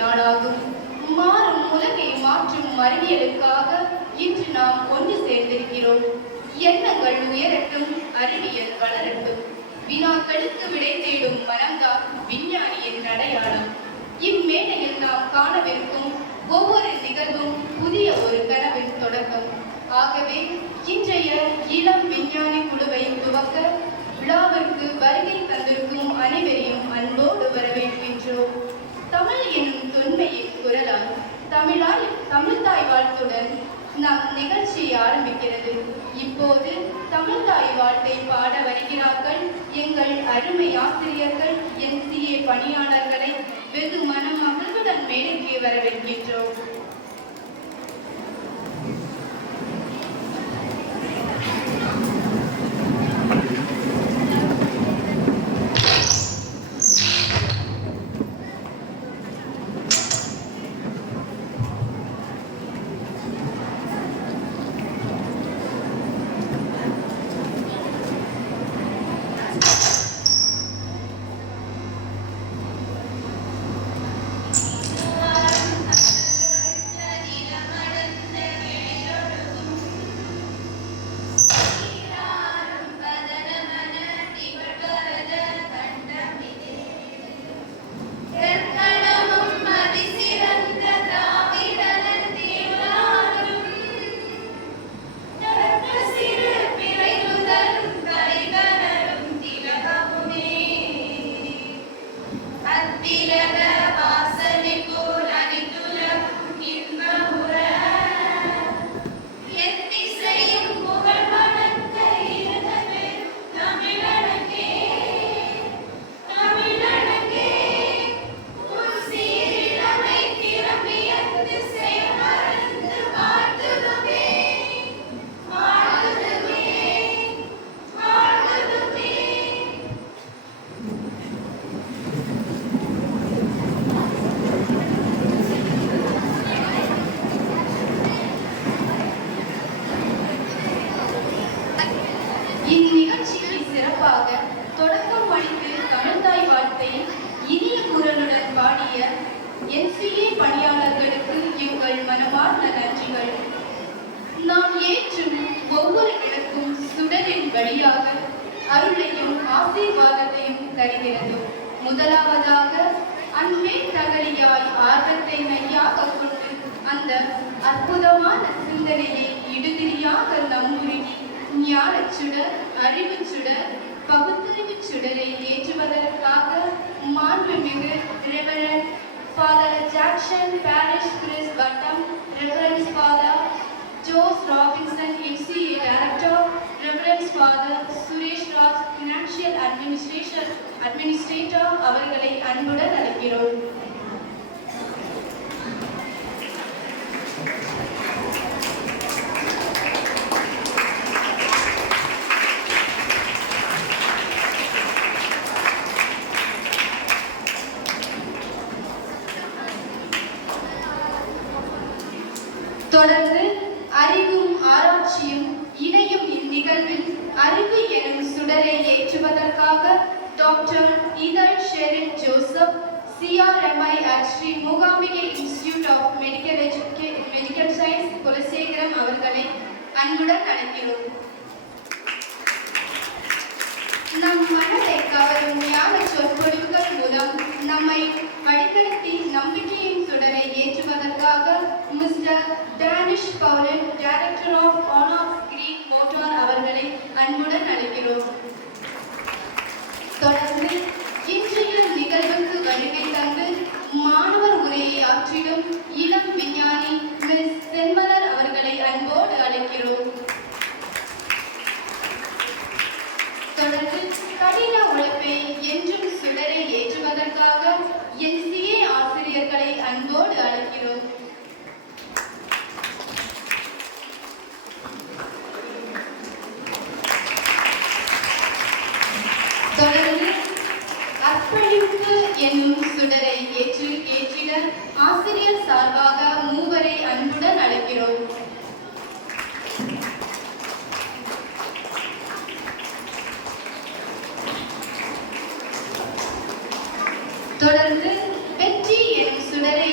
நாடாகும். மாறும் உலகை மாற்றும் அறிவியலுக்காக இன்று நாம் ஒன்று சேர்ந்திருக்கிறோம். எண்ணங்கள் உயரட்டும், அறிவியல் வளரட்டும். வினாக்களுக்கு விடை தேடும் மனம்தான் விஞ்ஞானியின் அடையாளம். இம்மேடையில் நாம் காணவிருக்கும் ஒவ்வொரு நிகழ்வும் புதிய ஒரு கனவின் தொடக்கம். ஆகவே இன்றைய இளம் விஞ்ஞானி குழுவை துவக்க விழாவிற்கு வருகை தந்திருக்கும் அனைவரையும் அன்போடு வரவேற்கின்றோம். தமிழ் எனும் தொன்மையின் குரலால் தமிழ்தாய் வாழ்த்துடன் நம் நிகழ்ச்சி ஆரம்பிக்கிறது. இப்போது தமிழ்தாய் வாழ்த்தை பாட வருகிறார்கள் எங்கள் அருமை ஆசிரியர்கள், NCA பணியாளர்களை வெகு மனம் மகிழ்வுடன் மேடைக்கு வரவேற்கின்றோம். இந்நிகழ்ச்சிக்கு சிறப்பாக தொடக்கம் அளித்து தமிழ்தாய் வாழ்த்தை இனிய குரலுடன் பாடிய NCA பணியாளர்களுக்கு எங்கள் மனமார்ந்த நன்றிகள். நாம் ஏற்றும் ஒவ்வொரு விளக்கும் சுடரின் வழியாக அருளையும் ஆசீர்வாதத்தையும் தருகிறது. முதலாவதாக அன்பே தகலியாய் ஆர்வத்தை மையாக கொண்டு அந்த அற்புதமான சிந்தனையை இடுதிரியாக நம்புருகி ஞானச் சுடர், அறிவுச் சுடர், பகுத்தறிவு சுடரை ஏற்றுவதற்காக மாண்புமிகு ரெவரண்ட் ஃபாதர் ஜாக்சன் பாரிஷ் கிறிஸ் பட்டம், reverend father Jose Robinson NCA director, reverend father Suresh Raj financial administrator அவர்களை அன்புடன் அழைக்கிறோம். தொடர்ந்து அறிவும் ஆராய்ச்சியும் இணையும் இந்நிகழ்வில் அறிவு எனும் சுடரை ஏற்றுவதற்காக டாக்டர் இதழ் Sherin Joseph, CRMI at Sri Mookambika institute of medical science Kulasekaram அவர்களை அன்புடன் அழைக்கிறோம். நம் மனதை கவரும் ஞான சொற்பொழிவுகள் மூலம் நம்மை வழிநடத்தி நம்பிக்கையின் சுடரை ஏற்றுவதற்காக mister Danish Poulan, director of on green motor அவர்களை அன்புடன் அழைக்கிறோம். தொடர்ந்து இன்றைய நிகழ்வுக்கு வருகை தந்து மாணவர் உரையை ஆற்றிடும் இளம் விஞ்ஞானி மிஸ் சென்மலர் அவர்களை அன்போடு அழைக்கிறோம். தொடர்ந்து கடின உழைப்பை என்றும் சுடரை ஏற்றுவதற்காக NCA ஆசிரியர்களை அன்போடு அழைக்கிறோம். தொடர்ந்து அர்ப்பணிப்பு என்னும் சுடரை ஏற்றிட ஆசிரியர் சார்பாக மூவரை அன்புடன் அழைக்கிறோம். தொடர்ந்து வெற்றி எனும் சுடரை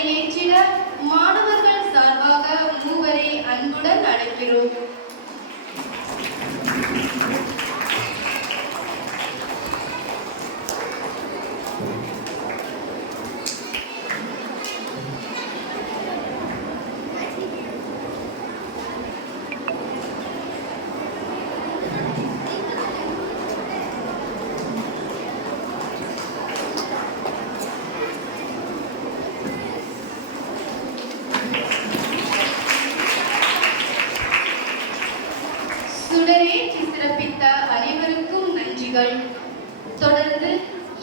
சுடரேற்றி சிறப்பித்த அனைவருக்கும் நன்றிகள். தொடர்ந்து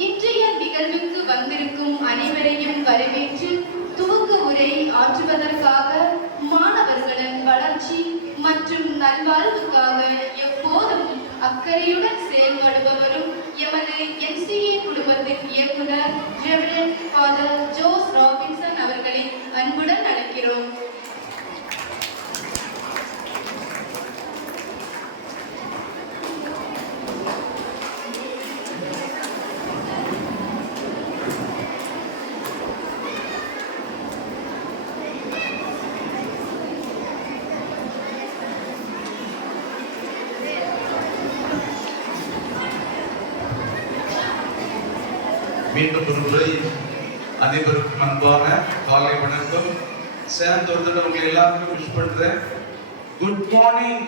இன்றைய நிகழ்வுக்கு வந்திருக்கும் அனைவரையும் வரவேற்று துவக்க உரை ஆற்றுவதற்காக மாணவர்களின் வளர்ச்சி மற்றும் நல்வாழ்வுக்காக எப்போதும் அக்கறையுடன் செயல்படுபவரும் எமது MCA குழுமத்தின் இயக்குனர் ரெவரண்ட் ஃபாதர் ஜோஸ் ராபின்சன் அவர்களை அன்புடன் அழைக்கிறோம். மீண்டும் ஒரு முறை அனைவருக்கும் அன்பான காலை வணக்கம். சேர்ந்து ஒரு தடவை உங்களை எல்லாருக்கும் விஷ் பண்றேன். Good morning.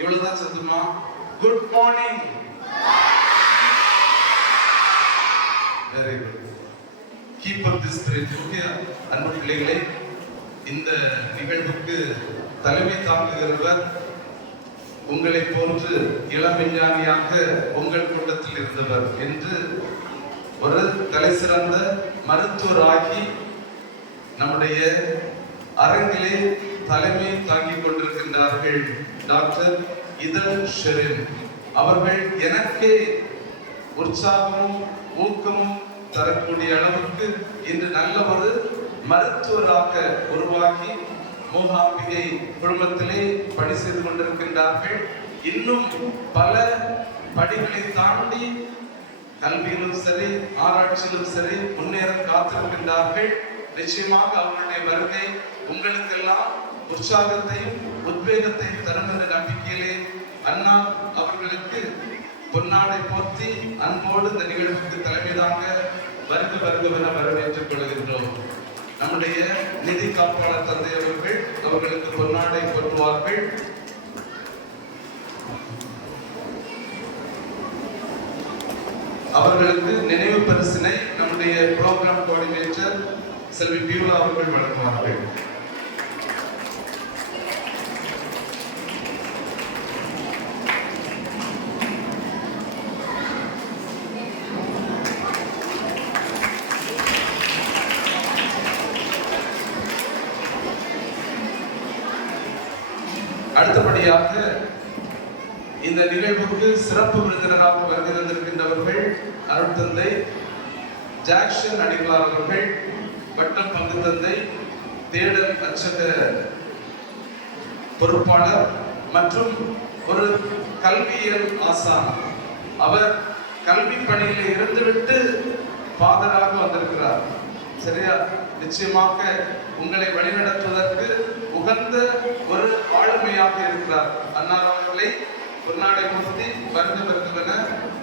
இவ்வளவுதான் சத்துமா. Good morning. Very good. Keep up this spirit. Okay அன்பு பிள்ளைகளே, இந்த நிகழ்வுக்கு தலைமை தாங்குகிறவர் உங்களை போன்று இளம் விஞ்ஞானியாக உங்கள் கூட்டத்தில் இருந்தவர் என்று ஒரு தலை சிறந்த மருத்துவராகி நம்முடைய அரங்கிலே தலைமை தாங்கிக் கொண்டிருக்கின்றார்கள் டாக்டர் இதழ் ஷெரின் அவர்கள். எனக்கே உற்சாகமும் ஊக்கமும் தரக்கூடிய அளவுக்கு இன்று நல்ல ஒரு மருத்துவராக உருவாகி மூகாம்பிகை குழுமத்திலே பணி செய்து கொண்டிருக்கின்றார்கள். இன்னும் பல படிகளை தாண்டி கல்வியிலும் சரி ஆராய்ச்சியிலும் சரி முன்னேற காத்திருக்கின்றார்கள். நிச்சயமாக அவர்களுடைய வருகை உங்களுக்கெல்லாம் உற்சாகத்தையும் உத்வேகத்தையும் தரும் என்ற நம்பிக்கையிலே அண்ணா அவர்களுக்கு பொன்னாடை போர்த்தி அன்போடு இந்த நிகழ்வுக்கு தலைமை தாங்க வருக வருகவென வரவேற்றுக் கொள்கின்றோம். நம்முடைய நிதி காப்பாளர் தந்தை அவர்களுக்கு பொன்னாடை போற்றுவார்கள். அவர்களுக்கு நினைவு பரிசினை நம்முடைய புரோகிராம் கோஆர்டினேட்டர் செல்வி பியூலா அவர்கள் வழங்குவார்கள். அடுத்தபடியாக இந்த நிகழ்வுக்கு சிறப்பு விருந்தினராக வருகை தந்திருக்கின்றவர்கள் அருட்தந்தை ஜாக்சன் அடிகளார் அவர்கள், வட்டம் பங்கு தந்தை, தேடல் அச்சக பொறுப்பாளர் மற்றும் ஒரு கல்வியியல் ஆசான். அவர் கல்வி பணியில் இருந்துவிட்டு ஃபாதராக வந்திருக்கிறார். சரியா? நிச்சயமாக உங்களை வழிநடத்துவதற்கு உகந்த ஒரு ஆளுமையாக இருக்கிறார். அன்னார் அவர்களை பொன்னாடை போர்த்தி வருக வருகவென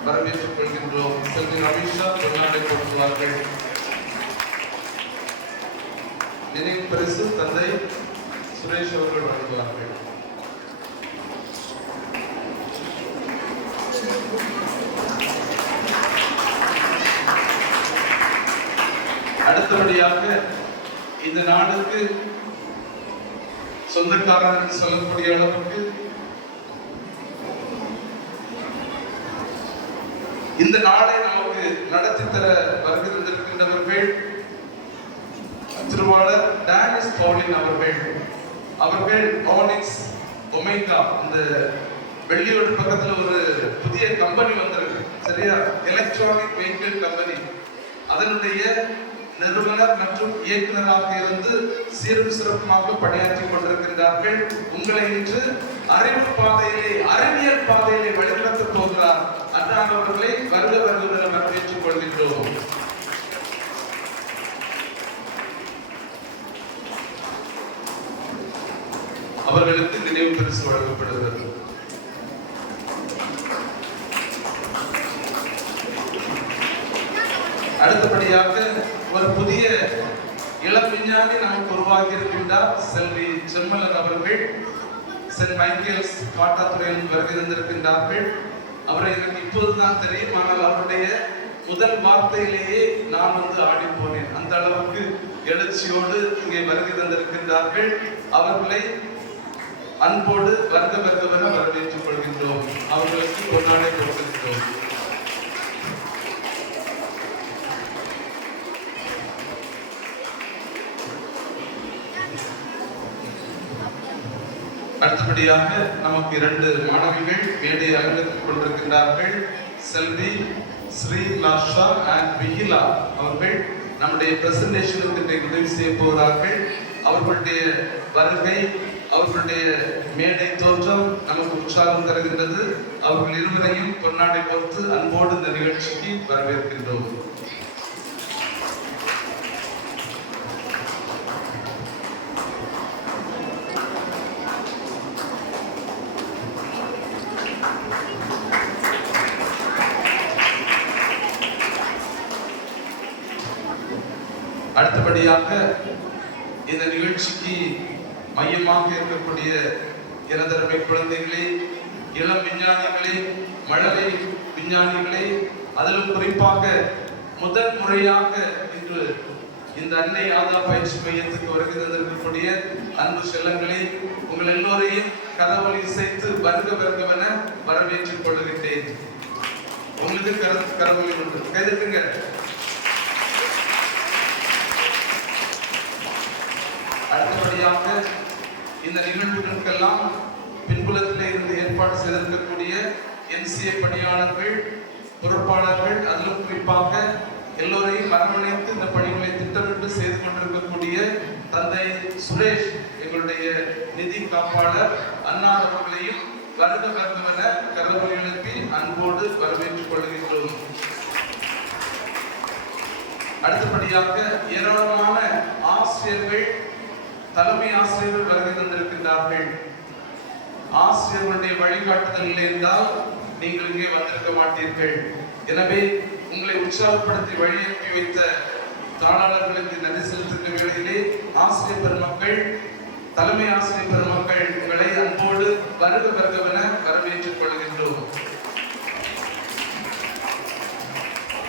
வரவேற்றுக் கொள்கின்றோம். செல்வி ரமேஷா பொன்னாடை போர்த்துவார்கள். நினைவு பரிசு தந்தை சுரேஷ் அவர்கள் வழங்குவார்கள். அடுத்தபடியாக இந்த நாளுக்கு சொந்தக்காரர் சொல்லக்கூடிய அளவுக்கு இந்த நாளை நமக்கு நடத்தி தர வருகின்றவர்கள் திருவாளர் டானிஸ் பவுலின் அவர்கள் ஆனிக்ஸ் ஒமேகா இந்த வெள்ளியோடு பக்கத்துல ஒரு புதிய கம்பெனி வந்திருக்கு. சரியா? Electronic vehicle company. அதனுடைய நிறுவனர் மற்றும் இயக்குநராக இருந்து சீரும் சிறப்புமாக பணியாற்றிக் கொண்டிருக்கின்றார்கள். உங்களை இன்று அறிவியல் பாதையிலே வழிநடத்தப் போகிறார். அன்னார் அவர்களை வருக வருவதென வரவேற்றுக் கொள்கின்றோம். அவர்களுக்கு நினைவு பரிசு வழங்கப்படுகிறது. அடுத்தபடியாக ஒரு புதிய இளம் விஞ்ஞானி நமக்கு உருவாக்கி இருக்கின்றார். செல்வி செம்மலர் அவர்கள் சென்ட் மைக்கேல்ஸ் காட்டாத்துறையில் வருகை தந்திருக்கின்றார்கள். அவரை எனக்கு இப்போதுதான் தெரியும். ஆனால் அவருடைய முதல் வார்த்தையிலேயே நான் ஆடி போனேன். அந்த அளவுக்கு எழுச்சியோடு இங்கே வருகை தந்திருக்கின்றார்கள். அவர்களை அன்போடு வருக வருகவென வரவேற்றுக் கொள்கின்றோம். அவர்களுக்கு பொன்னாடை கொடுக்கின்றோம். அடுத்தபடியாக நமக்கு 2 மாணவிகள் மேடை அலங்கரித்துக் கொண்டிருக்கின்றார்கள். செல்வி ஸ்ரீ லாஷா அண்ட் விஹிலா அவர்கள் நம்முடைய பிரசன்டேஷனுக்கு உதவி செய்ய போகிறார்கள். அவர்களுடைய வருகை, அவர்களுடைய மேடை தோற்றம் நமக்கு உற்சாகம் தருகின்றது. அவர்கள் இருவரையும் பொன்னாடை கொடுத்து அன்போடு இந்த நிகழ்ச்சிக்கு வரவேற்கின்றோம். அடுத்தபடியாக இந்த நிகழ்ச்சிக்கு மையமாக இருக்கக்கூடிய எனதருமை குழந்தைகளே, இளம் விஞ்ஞானிகளே, மழலை விஞ்ஞானிகளே, அதிலும் குறிப்பாக முதல் முறையாக இன்று இந்த அன்னை ஆதா பயிற்சி மையத்துக்கு வருகை தந்திருக்கக்கூடிய அன்பு செல்லங்களே, உங்கள் எல்லோரையும் கரவொலி இசைத்து வருக வருகவென வரவேற்றுக் கொள்கின்றேன். உங்களுக்கு கரவொலி உண்டு, கைதட்டுங்க. அடுத்தபடியாக இந்த நிகழ்வுகளுக்கெல்லாம் பின்புலத்திலே இருந்து ஏற்பாடு செய்திருக்கக்கூடிய NCA பணியாளர்கள், பொறுப்பாளர்கள், அதிலும் குறிப்பாக எல்லோரையும் அரவணைத்து இந்த பணிகளை திட்டமிட்டு செய்து கொண்டிருக்கக்கூடிய தந்தை சுரேஷ், எங்களுடைய நிதி காப்பாளர் அன்னார் அவர்களையும் வருக வருகவென கரவொலி எழுப்பி அன்போடு வரவேற்றுக் கொள்கின்றோம். அடுத்தபடியாக ஏராளமான ஆசிரியர்கள், தலைமை ஆசிரியர்கள் வருகை தந்திருக்கின்றார்கள். ஆசிரியர்களுடைய வழிகாட்டுதல் இல்லை என்றால் நீங்கள் இங்கே வந்திருக்க மாட்டீர்கள். எனவே உங்களை உற்சாகப்படுத்தி வழியனுப்பி வைத்த தாளாளர்களுக்கு நன்றி செலுத்துகின்ற வேளையிலே ஆசிரியர் பெருமக்கள், தலைமை ஆசிரியர் பெருமக்கள் உங்களை அன்போடு வருக வருகவென வரவேற்றுக் கொள்கின்றோம்.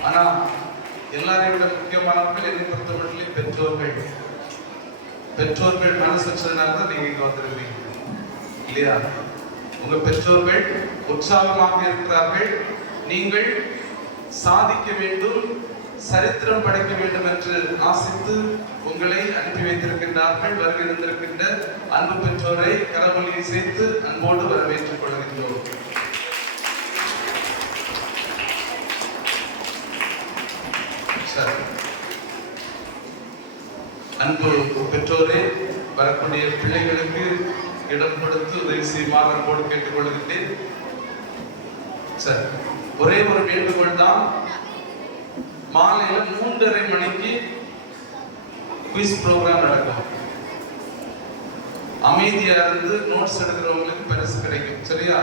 ஆனா எல்லாரை விட முக்கியமானவர்கள் என்னை பொறுத்தமட்டிலே பெற்றோர்கள். பெற்றோர்கள் மனசு வச்சதுனால தான் நீங்க இங்க வந்திருக்கீங்க இல்லையா? உங்க பெற்றோர்கள் உற்சாகமாக இருக்கிறார்கள். நீங்கள் சாதிக்க வேண்டும், சரித்திரம் படைக்க வேண்டும் என்று ஆசித்து உங்களை அனுப்பி வைத்திருக்கின்றார்கள். வருகை இருந்திருக்கின்ற அன்பு பெற்றோரை கரவொலியை சேர்த்து அன்போடு வரவேற்றுக் கொள்கின்றோம். சரி, அன்பு பெற்றோரே, வரக்கூடிய பிள்ளைகளுக்கு இடம் கொடுத்து உதவி செய்யுமாறு அன்போடு கேட்டுக்கொள்கின்றேன். சரி, ஒரே ஒரு வேண்டுகோள் தான். மாலையில 3:30 மணிக்கு குவிஸ் ப்ரோக்ராம் நடக்கும். அமைதியா இருந்து நோட்ஸ் எடுக்கிறவங்களுக்கு பரிசு கிடைக்கும். சரியா?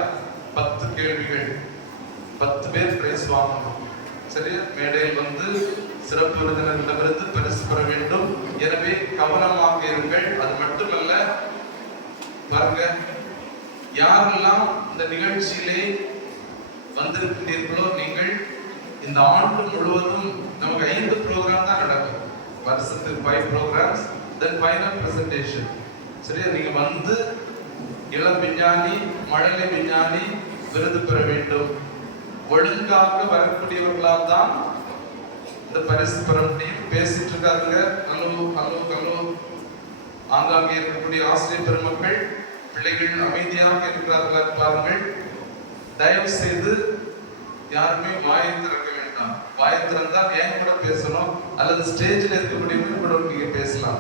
10 கேள்விகள், 10 பேர் பிரைஸ் வாங்கணும். சரியா? மேடையில் சிறப்பு விருந்தினரிடமிருந்து பரிசு பெற வேண்டும். எனவே கவனமாக இருங்கள். அது மட்டுமல்ல, பாருங்க, யாரெல்லாம் இந்த நிகழ்ச்சியிலே வந்திருக்கிறீர்களோ நீங்கள் இந்த ஆண்டு முழுவதும் நமக்கு 5 ப்ரோக்ராம் தான் நடக்கும். வருஷத்துக்கு 5 ப்ரோக்ராம்ஸ், தென் ஃபைனல் பிரசன்டேஷன். சரியா? நீங்க இளம் விஞ்ஞானி, மழலை விஞ்ஞானி விருது பெற வேண்டும். ஒழுங்காக வரக்கூடியவர்களால் தான் இந்த பரிசு பெற முடியும். பேசிட்டு இருக்காங்க, ஹலோ ஹலோ ஹலோ. ஆங்காங்கே இருக்கக்கூடிய ஆசிரியர் பெருமக்கள், பிள்ளைகள் அமைதியாக இருக்கிறார்களா பாருங்கள். தயவு செய்து யாருமே வாயை திறக்க வேண்டாம். வாயை திறந்தால் ஏன் கூட பேசணும், அல்லது ஸ்டேஜில் இருக்கக்கூடியவங்க கூட நீங்க பேசலாம்.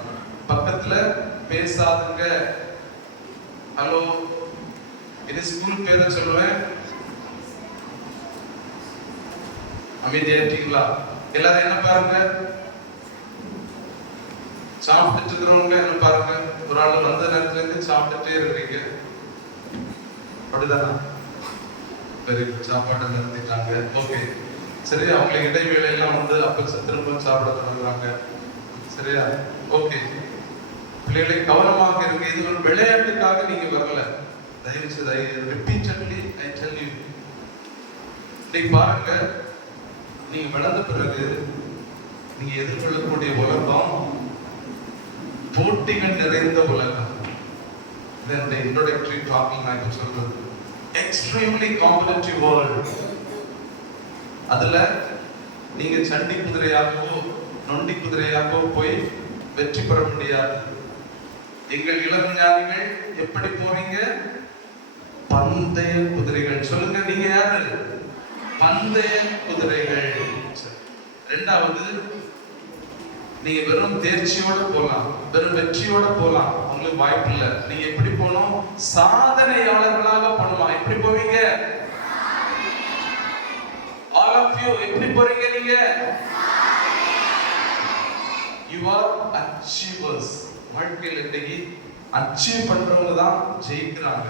பக்கத்துல பேசாதுங்க. ஹலோ, இது ஸ்கூல் பேரை சொல்லுவேன். அமைதியாயிட்டீங்களா? எல்லாரும் என்ன பாருங்க. சாப்பிட்டுட்டு இருக்கிறவங்க என்ன பாருங்க, ஒரு ஆள் வந்த நேரத்துல இருந்து சாப்பிட்டுட்டே இருக்கிறீங்க, அப்படிதானா? Very good. சாப்பாட்டை நிறுத்திட்டாங்க, ஓகே. சரி, அவங்களுக்கு இடைவேளை எல்லாம் வந்து அப்ப திரும்ப சாப்பிட தொடங்குறாங்க, சரியா? ஓகே. பிள்ளைகளை கவனமாக இருக்கு. இது ஒரு விளையாட்டுக்காக நீங்க வரல. தயவு செய்து ரிப்பீட்டட்லி ஐ டெல் யூ, நீங்க பாருங்க, நீங்க வளர்ந்த பிறகு நீங்க எதிர்கொள்ளக்கூடிய உலகம் போட்டிகள் நிறைந்த உலகம். இதனுடைய இன்ட்ரோடக்டரி டாக்கிங் நான் இப்ப சொல்றது, எக்ஸ்ட்ரீம்லி காம்படிட்டிவ் வேர்ல்ட். அதுல நீங்க சண்டி குதிரையாகவோ நொண்டி குதிரையாகவோ போய் வெற்றி பெற முடியாது. எங்கள் இளஞ்ஞானிகள் எப்படி போவீங்க? பந்தய குதிரைகள். சொல்லுங்க, நீங்க யாரு? பந்தய குதிரைகள். ரெண்டாவது, நீங்க வெறும் தேர்ச்சியோட போலாம், வெறும் வெற்றியோட போலாம், உங்களுக்கு வாய்ப்பு இல்லை. நீங்க எப்படி போகணும்? சாதனையாளர்களாக போகணுமா? எப்படி போவீங்க? All of you எப்படி போறீங்க? நீங்க you are achievers. வாழ்க்கையில் இன்னைக்கு அச்சீவ் பண்றவங்க தான் ஜெயிக்கிறாங்க.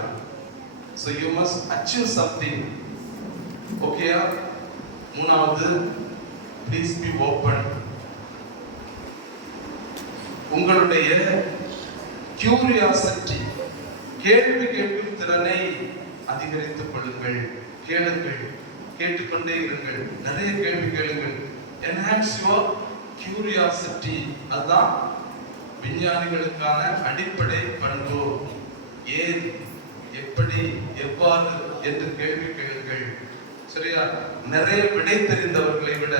So you must achieve something. ஓகேயா? மூணாவது, please be open. உங்களுடைய கியூரியாசிட்டி, கேள்வி கேட்கும் திறனை அதிகரித்துக் கொள்ளுங்கள். கேளுங்கள், கேட்டுக்கொண்டே இருங்கள், நிறைய கேள்வி கேளுங்கள். enhance your curiosity. அதுதான் விஞ்ஞானிகளுக்கான அடிப்படை பண்பு. ஏன், எப்படி, எவ்வாறு என்று கேள்வி கேளுங்கள், சரியா? நிறைய விடை தெரிந்தவர்களை விட,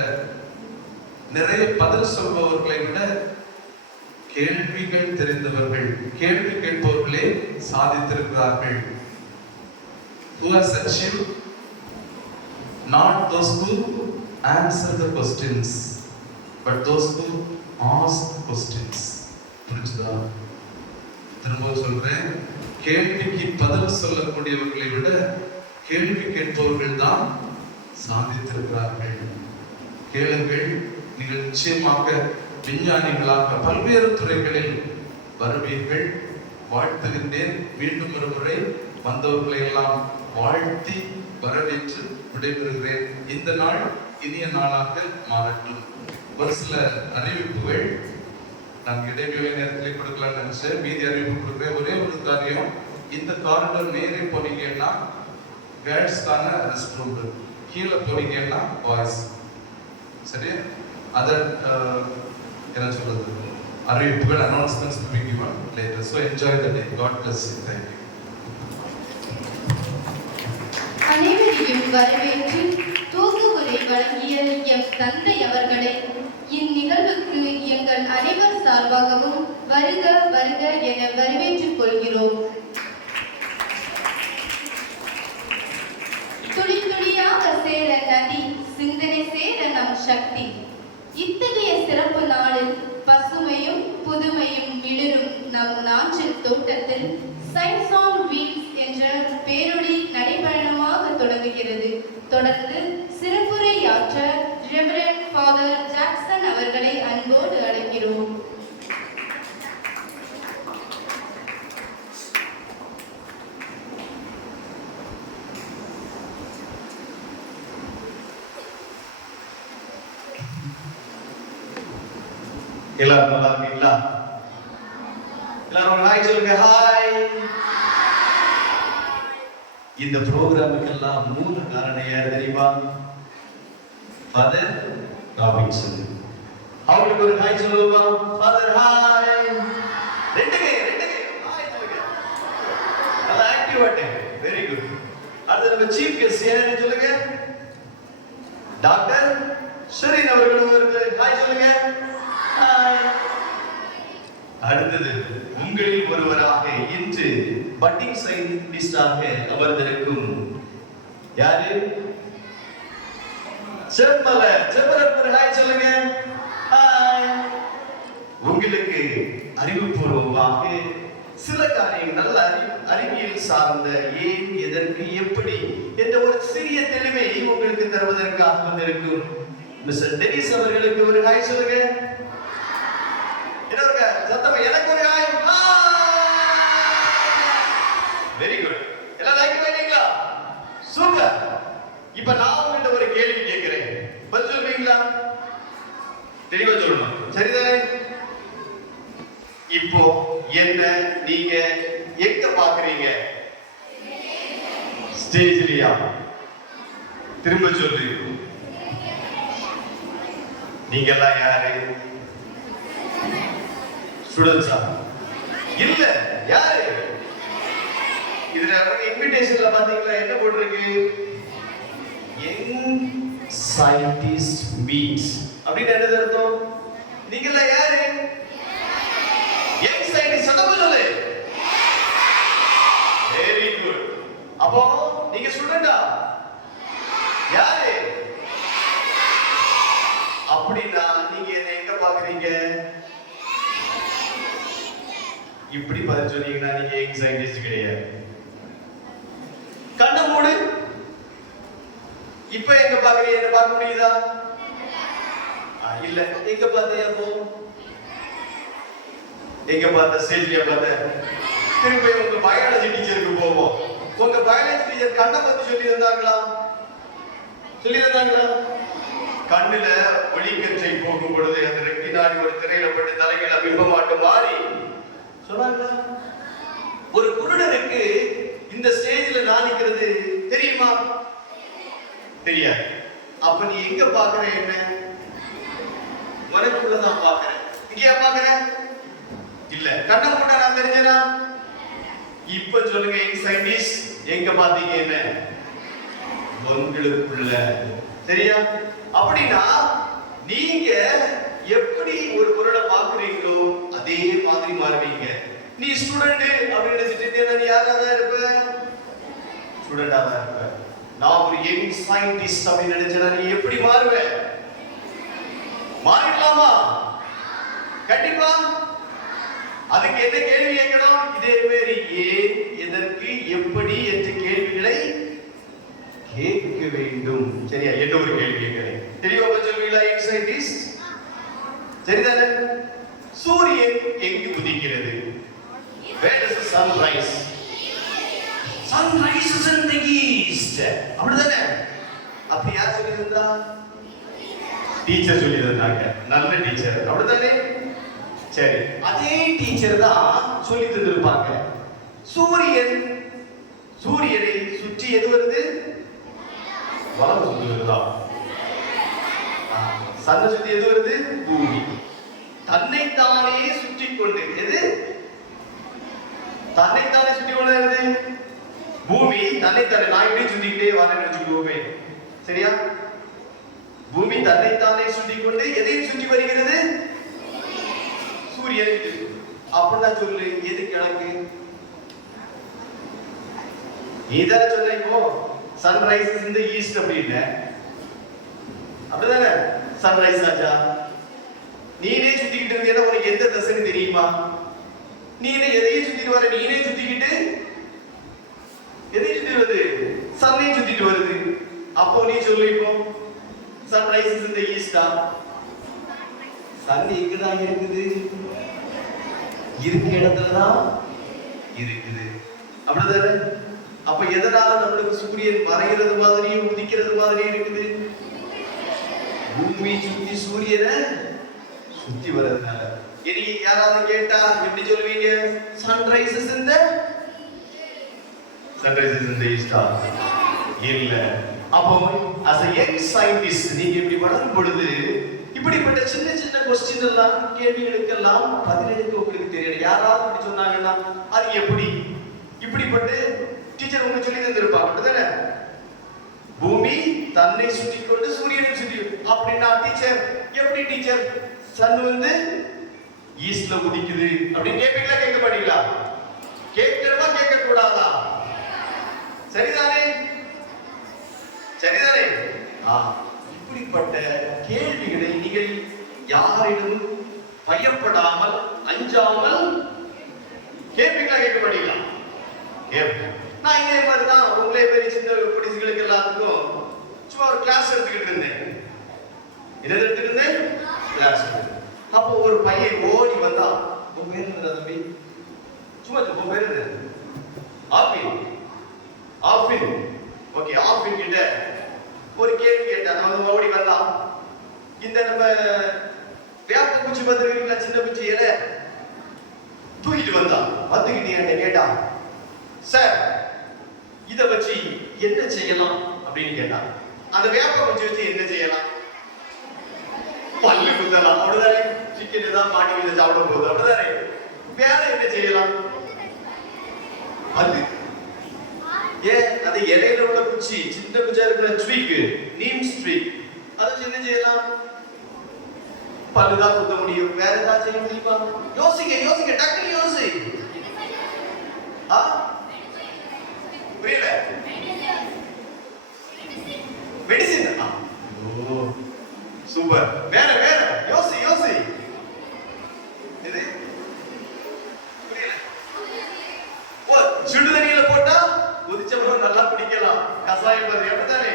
நிறைய பதில் சொல்பவர்களை விட கேள்விகள் தெரிந்தவர்கள், கேள்வி கேட்பவர்களே சாதித்திருக்கிறார்கள். Who has achieved? Not those who answer the questions, but those who ask questions. புரிஞ்சுதா? திரும்ப சொல்றேன், கேள்விக்கு பதில் சொல்லக்கூடியவர்களை விட கேள்வி கேட்பவர்கள் தான் சாதித்திருக்கிறார்கள். கேளுங்கள், நீங்கள் நிச்சயமாக விஞ்ஞானிகளாக பல்வேறு துறைகளில் வருவீர்கள். வாழ்த்துகின்றேன். மீண்டும் ஒரு முறை வந்தவர்களை எல்லாம் வாழ்த்தி வரவேற்று விடைபெறுகிறேன். இந்த நாள் இனிய நாளாக மாறட்டும். ஒரு சில அறிவிப்புகள் நான் இடைவேளை நேரத்திலே கொடுக்கலாம்னு நினைச்சேன். மீதி அறிவிப்பு கொடுக்குறேன். ஒரே ஒரு காரியம், இந்த காரிடர் நேரே போனீங்கன்னா கேர்ள்ஸ்க்கான ரெஸ்ட் ரூம் இருக்கு, கீழே போனீங்கன்னா பாய்ஸ், சரி? அதர் என்ன சொல்றது, அறிவிப்புகள், announcements will be given later. So enjoy the day. God bless you. Thank you. அனைவரையும் வரவேற்று தூதுவுரை வழங்கிய எம் தந்தை அவர்களை இந்நிகழ்வுக்கு எங்கள் அனைவர் சார்பாகவும் வருக வருக என வரவேற்றுக் கொள்கிறோம். துளி துளியாக சேர நதி, சிந்தனை சேர நம் சக்தி. இத்தகைய சிறப்பு நாளில் பசுமையும் புதுமையும் மிளிரும் நம் நாஞ்சில் தோட்டத்தில் சயின்ஸ் ஆன் வீல்ஸ் என்ற பேரொளி நடைபயணமாக தொடங்குகிறது. தொடர்ந்து சிறப்புரையாற்ற ரெவரண்ட் ஃபாதர் ஜாக்சன் அவர்களை அன்போடு அழைக்கிறோம். எல்லாரும் நல்லா இருக்கீங்களா? எல்லாரும் ஹாய் சொல்லுங்க. ஹாய். இந்த ப்ரோக்ராமுக்கு எல்லாம் மூல காரணம் யார் தெரியுமா? Father Robinson. அவங்களுக்கு ஒரு ஹாய் சொல்லுங்க. Father hi. ரெண்டு கை ஹாய் சொல்லுங்க. நல்லா ஆக்டிவ் ஆட்டே. Very good. அடுத்து நம்ம சீஃப் கெஸ்ட் யாரு சொல்லுங்க? டாக்டர் ஷெரீன் அவர்கள் ஒரு ஹாய் சொல்லுங்க. அடுத்தது, உங்களில் ஒருவராக இன்று பட்டிங் சயின்டிஸ்டாக அமர்ந்திருக்கும் யாரு? ஹாய் சொல்லுங்க. ஹாய். உங்களுக்கு அறிவுபூர்வமாக சில காரியங்கள், நல்ல அறிவியல் சார்ந்த ஏன், எதற்கு, எப்படி என்ற ஒரு சிறிய தெளிவை உங்களுக்கு தருவதற்காக வந்திருக்கும் மிஸ்டர் டெனிஸ் அவர்களுக்கு ஒரு ஹாய் சொல்லுங்க. இன்னொருக்க சத்தமா எனக்கு ஒரு ஹாய். Very good. எல்லாம் லைக் பண்ணீங்களா? சூப்பர். இப்ப நான் உங்ககிட்ட ஒரு கேள்வி கேட்கிறேன், பதில் சொல்வீங்களா? தெளிவா சொல்லணும், சரிதானே? இப்போ என்ன நீங்க எங்க பாக்குறீங்க? ஸ்டேஜ்லயா? திரும்ப சொல்லு. நீங்க எல்லாம் யாரு? ஸ்டூடெண்ட்ஸா? இல்ல, யாரு? இதுல இன்விடேஷன்ல பாத்தீங்களா என்ன போட்டிருக்கு? யங் சயின்டிஸ்ட் மீட்ஸ் அப்படின்னு என்ன அர்த்தம்? நீங்க எல்லாம் யாரு? Young scientist. சத்தமா சொல்லு. Very good. அப்போ நீங்க ஸ்டூடெண்டா? யாரு? அப்படின்னா நீங்க என்ன எங்க பாக்குறீங்க? இப்படி பதில் சொன்னீங்கன்னா நீங்க யங் சயின்டிஸ்ட் கிடையாது. கண்ண மூடு. இப்ப எங்க பாக்குறீங்க? என்ன பார்க்க முடியுதா? இல்ல. எங்க பார்த்தியா? போ. எங்க பார்த்த? ஸ்டேஜ்லயே பார்த்த. திரும்ப உங்க பயாலஜி டீச்சருக்கு போவோம். உங்க பயாலஜி டீச்சர் கண்ணை பத்தி சொல்லி இருந்தாங்களா? கண்ணுல ஒளிக்கற்றை போகும் பொழுது அந்த ரெட்டினாடி ஒரு திரையில பட்டு தலையில பிம்பமாட்டம் மாறி சொன்னாங்களா? ஒரு குருடனுக்கு இந்த ஸ்டேஜ்ல நான் நிக்கிறது தெரியுமா? தெரியாது. அப்ப நீ எங்க பாக்குற? என்ன மனக்குள்ளதான் பாக்குறேன். இங்கயா பாக்குறேன்? இல்ல. கண்ணை மூட்ட நான் தெரிஞ்சேனா? இப்ப சொல்லுங்க, யங் சயின்டிஸ்ட் எங்க பாத்தீங்க? என்ன உங்களுக்குள்ள. சரியா? அப்படின்னா நீங்க எப்படி ஒரு பொருளை பாக்குறீங்களோ அதே மாதிரி மாறுவீங்க. நீ ஸ்டூடெண்ட் அப்படின்னு நினைச்சிட்டு நீ யாரா தான் இருப்ப? ஸ்டூடெண்டா தான் இருப்ப. நான் ஒரு யங் சயின்டிஸ்ட் அப்படின்னு நினைச்சா நீ எப்படி மாறுவ? மாறிடலாமா? கண்டிப்பா. அதுக்கு என்ன கேள்வி கேட்கணும்? இதே மாதிரி ஏன், எதற்கு, எப்படி என்ற கேள்விகளை கேட்க வேண்டும். சரியா? என்ன ஒரு கேள்வி கேட்கிறேன். தெளிவா சொல்வீங்களா யங் சயின்டிஸ்ட்? சரிதானே? சூரியன் எங்கு உதிக்கிறது? Where does the sun rise? Sun rises in the east. அப்படிதானே? அப்படி யார் சொல்லி இருந்தா? டீச்சர் சொல்லி இருந்தாங்க. நல்ல டீச்சர். அப்படிதானே? சரி, அதே டீச்சர் தான் சொல்லி தந்திருப்பாங்க. சூரியனை சுற்றி எது வருது? வலம் சுற்றி வருதா? சன்னை சுற்றி எது வருது? பூமி. தன்னைத்தானே சுற்றி கொண்டு எது? தன்னைத்தானே சுற்றி கொண்டு வருது பூமி. தன்னைத்தானே நான் இப்படி சுத்திக்கிட்டே வரேன்னு வச்சுக்கோமே. சரியா? பூமி தன்னைத்தானே சுற்றி கொண்டு எதையும் சுற்றி வருகிறது? சூரியன். அப்படின்னா சொல்லு, எது கிழக்கு? நீதானே சொன்ன இப்போ சன்ரைஸ் இன் தி ஈஸ்ட் அப்படின்னு. அப்படிதானே? சன்ரைஸ் ஆச்சா? நீனே சுத்திக்கிட்டு இருந்தீங்கன்னா உனக்கு எந்த திசைன்னு தெரியுமா? நீனே எதையும் சுத்திட்டு வர, நீனே சுத்திக்கிட்டு எதையும் சுத்தி வருது? சன்னையும் சுத்திட்டு வருது. அப்போ நீ சொல்லு, இப்போ சன்ரைஸ் இன் தி ஈஸ்டா? சன் எங்கதான் இருக்குது? இருக்க இடத்துலதான் இருக்குது. அப்படிதானே? அப்ப எதனால நம்மளுக்கு சூரியன் மறைகிறது மாதிரியும் உதிக்கிறது மாதிரியும் இருக்குது? பூமி சுத்தி சூரியனை சுத்தி வர்றதுனால. இனி யாராவது கேட்டா எப்படி சொல்லுவீங்க? சன்ரைசஸ் இந்த ஈஸ்டா? இல்ல. அப்போ as a young scientist நீங்க இப்படி வளரும் பொழுது இப்படிப்பட்ட சின்ன சின்ன கொஸ்டின் எல்லாம், கேள்விகளுக்கெல்லாம் பதிலளிக்க உங்களுக்கு தெரியல. யாராவது இப்படி சொன்னாங்கன்னா அது எப்படி? இப்படிப்பட்ட டீச்சர் உங்களுக்கு சொல்லி தந்திருப்பாங்க. அப்படிதானே? பூமி தன்னை சுற்றி கொண்டு சூரியனை சுற்றி. அப்படின்னா டீச்சர் எப்படி டீச்சர் சன் வந்து ஈஸ்ட்ல உதிக்குது அப்படின்னு கேட்பீங்களா? கேட்க மாட்டீங்களா? கேட்கணுமா கேட்க கூடாதா? சரிதானே? சரிதானே? இப்படிப்பட்ட கேள்விகளை நீங்கள் யாரிடம் பயப்படாமல், அஞ்சாமல் கேட்பீங்களா? கேட்க மாட்டீங்களா? கேட்பேன். நான் இதே மாதிரி தான் உங்களே பெரிய சின்ன படிச்சுகளுக்கு எல்லாத்துக்கும் சும்மா ஒரு கிளாஸ் எடுத்துக்கிட்டு இருந்தேன். என்ன எடுத்துக்கிட்டு இருந்தேன்? கிளாஸ். அப்ப அப்போ ஒரு பையன் ஓடி வந்தான். உன் பேர் என்ன தம்பி? சும்மா உன் பேர் என்ன? ஆப்பின். ஆப்பின். ஓகே, ஆப்பின் கிட்ட ஒரு கேள்வி கேட்டான். அவன் ஓடி வந்தான். இந்த நம்ம வேப்ப குச்சி பார்த்துருக்கீங்களா, சின்ன குச்சி இலை தூக்கிட்டு வந்தான். வந்துக்கிட்டு என்கிட்ட கேட்டான், சார் இத வச்சு என்ன செய்யலாம் அப்படின்னு கேட்டான். அந்த வேப்ப குச்சி வச்சு என்ன செய்யலாம்? பல்லு குத்தலாம், அப்படிதானே? சிக்கன் ஏதாவது மாட்டி வச்சு சாப்பிடும் போது அப்படிதானே? வேற என்ன செய்யலாம்? பல்லு. ஏன் அது இலையில உள்ள குச்சி, சின்ன குச்சியா இருக்கிற ஸ்ட்ரீக், நீம் ஸ்ட்ரீக், அதை வச்சு என்ன செய்யலாம்? பல்லுதான் குத்த முடியும். வேற ஏதாவது செய்ய முடியுமா? யோசிங்க யோசிங்க, டக்குனு யோசி. புரியல? மெடிசின். ஓ சூப்பர். வேற வேற யோசி யோசி. இது புரியல? ஓ, சுடு தண்ணியில போட்டா கொதிச்சவரை நல்லா குடிக்கலாம், கசாயம் மாதிரி, அப்படித்தானே?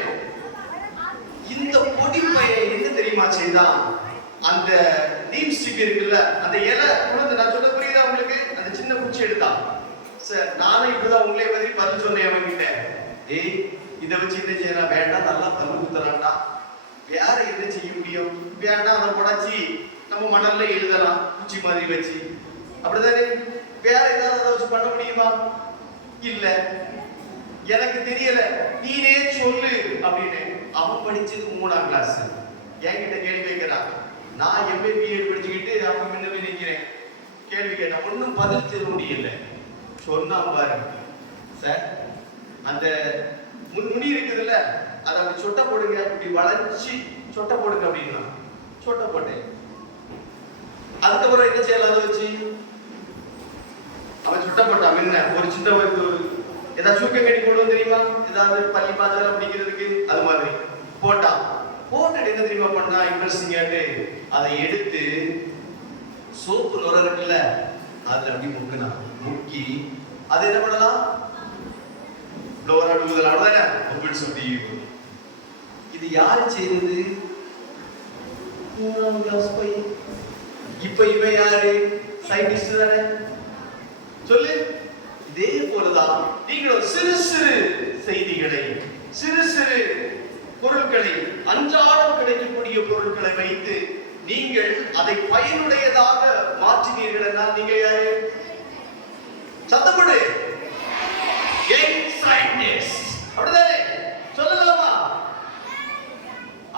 இந்த பொடி பையன் என்ன தெரியுமா செய்தான்? அந்த நீம் ஸ்டிக் இருக்குல்ல, அந்த இலை உளுந்து, நான் சொல்ல புரியுதா உங்களுக்கு? அந்த சின்ன குச்சி எடுத்தான். சார் நானே இப்படிதான் உங்களே பத்தி பதில் சொன்னேன் அவன்கிட்ட. ஏய், இதை வச்சு என்ன செய்யலாம்? வேண்டாம், நல்லா பல்லு குத்துறான்டா. வேற என்ன செய்ய முடியும்? வேண்டாம், அதை உடைச்சி நம்ம மணல்ல எழுதலாம், குச்சி மாதிரி வச்சு, அப்படிதானே? வேற ஏதாவது அதை வச்சு பண்ண முடியுமா? இல்ல, எனக்கு தெரியல, நீனே சொல்லு அப்படின்னு. அவன் படிச்சது 3ஆம் கிளாஸ். என்கிட்ட கேள்வி கேட்கிறான். நான் எம்ஏ பிஎட் படிச்சுக்கிட்டு அவன் முன்ன போய் நிற்கிறேன். கேள்வி கேட்டேன், ஒன்றும் பதில் சொல்ல முடியல. சொன்னா பாரு, சார் அந்த முனி இருக்குதுல்ல, அதை அப்படி சொட்டை போடுங்க, இப்படி வளைச்சி சொட்டை போடுங்க அப்படின்னா சொட்டை போட்டேன். அதுக்கப்புறம் என்ன செய்யலாம்? அதை வச்சு அவன் சொட்டை போட்டான். முன்ன ஒரு சின்ன ஏதாவது சுருக்கம் கட்டி போடுவோம் தெரியுமா? ஏதாவது பள்ளி பாத்திரம் பிடிக்கிறதுக்கு, அது மாதிரி போட்டான். போட்டுட்டு என்ன தெரியுமா பண்ணா? இன்ட்ரெஸ்டிங்காட்டு அதை எடுத்து சோப்பு நுர இருக்குல்ல, அதுல அப்படி முக்கினான். முக்கி அது என்ன பண்ணலாம்? இது யாரு செய்தது? 3ஆம் கிளாஸ் பையன். இப்ப இவன் யாரு? சயின்டிஸ்ட் தானே? சொல்லு. இதே போலதான் நீங்களும் சிறு சிறு செய்திகளை, சிறு சிறு பொருட்களை, அன்றாடம் கிடைக்கக்கூடிய பொருட்களை வைத்து நீங்கள் அதை பயனுடையதாக மாற்றினீர்கள் என்றால் நீங்க யாரு? சத்தப்படு. அப்படிதானே? சொல்லலாமா?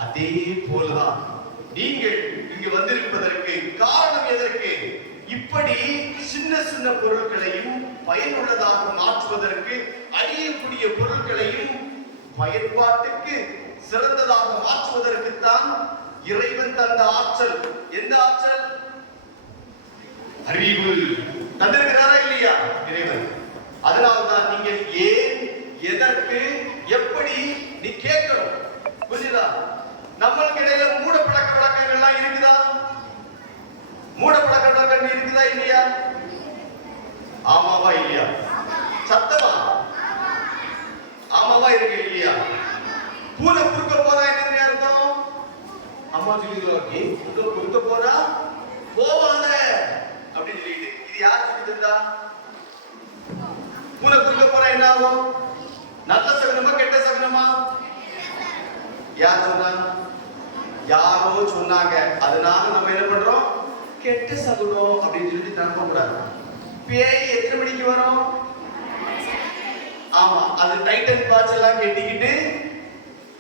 அதே போலதான் நீங்கள் இங்கு வந்திருப்பதற்கு காரணம் எதற்கு? இப்படி சின்ன சின்ன பொருட்களையும் பயனுள்ளதாக மாற்றுவதற்கு, அழியக்கூடிய பொருட்களையும் பயன்பாட்டுக்கு சிறந்ததாக மாற்றுவதற்குத்தான் இறைவன் தந்த ஆற்றல். எந்த ஆற்றல்? அறிவு தந்திருக்கிறாரா இல்லையா இறைவன்? அதனால்தான் நீங்கள் ஏன், எதற்கு, எப்படி நீ கேட்கணும். புரியுதா? நம்மளுக்கு இடையில மூட பழக்க வழக்கங்கள் எல்லாம் இருக்குதா? மூட பழக்க வழக்கங்கள் இருக்குதா இல்லையா? ஆமாவா இல்லையா? சத்தமா ஆமாவா இருக்கு இல்லையா? பூனை குறுக்க போறா என்ன அர்த்தம்? அம்மா சொல்லிடுவாங்க, பூனை குறுக்க போறா போவாத அப்படின்னு சொல்லிட்டு. இது யார் சொல்லி தந்தா? பூனை குறுக்க போறா என்ன ஆகும்? நல்ல சகுனமா கெட்ட சகுனமா? யார் சொன்னா? யாரோ சொன்னாங்க. அதனால நம்ம என்ன பண்றோம்? கெட்ட சகுனம் அப்படின்னு சொல்லிட்டு நம்ப கூடாது. பேய் எத்தனை மணிக்கு வரும்? ஆமா, அது டைட்டன் வாட்ச் எல்லாம் கட்டிக்கிட்டு